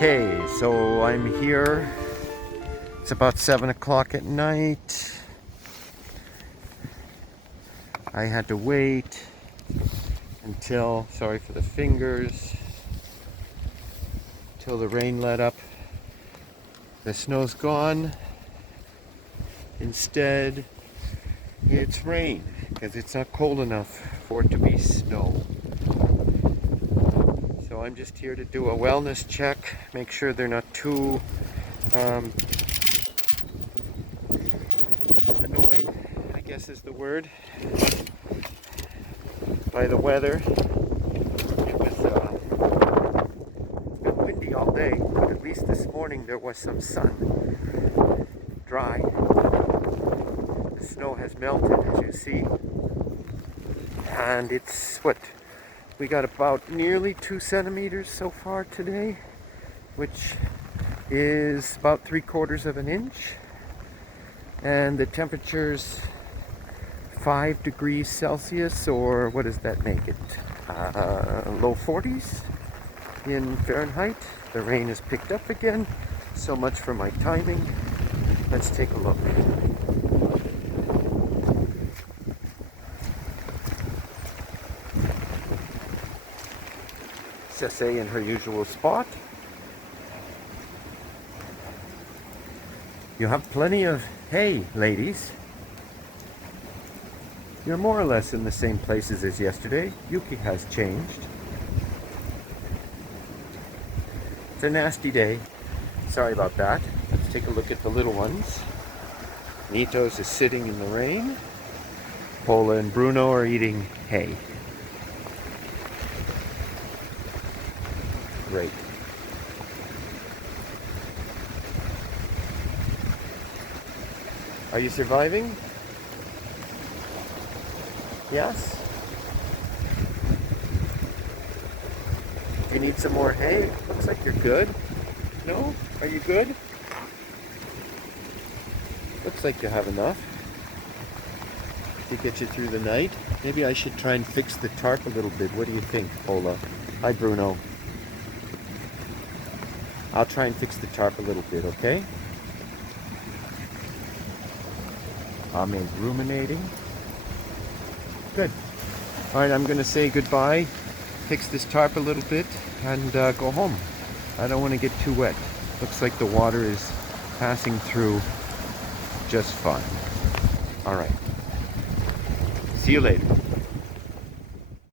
Okay, so I'm here. It's about 7 o'clock at night. I had to wait until, sorry for the fingers, till the rain let up. The snow's gone. Instead, it's rain because it's not cold enough for it to be snow. So I'm just here to do a wellness check, make sure they're not too annoyed, I guess is the word, by the weather. It was a bit windy all day, but at least this morning there was some sun, dry. The snow has melted, as you see, and it's what we got about nearly 2 centimeters so far today, which is about 3/4 of an inch, and the temperature's 5 degrees Celsius, or what does that make it? Low 40s in Fahrenheit. The rain has picked up again. So much for my timing. Let's take a look. Cessay in her usual spot. You have plenty of hay, ladies. You're more or less in the same places as yesterday. Yuki has changed. It's a nasty day. Sorry about that. Let's take a look at the little ones. Nitos is sitting in the rain. Pola and Bruno are eating hay. Great. Are you surviving? Yes? Do you need some more hay? Looks like you're good. No? Are you good? Looks like you have enough to get you through the night. Maybe I should try and fix the tarp a little bit. What do you think, Pola? Hi, Bruno. I'll try and fix the tarp a little bit, okay? Ame's ruminating. Good. Alright, I'm going to say goodbye, fix this tarp a little bit, and go home. I don't want to get too wet. Looks like the water is passing through just fine. Alright. See you later.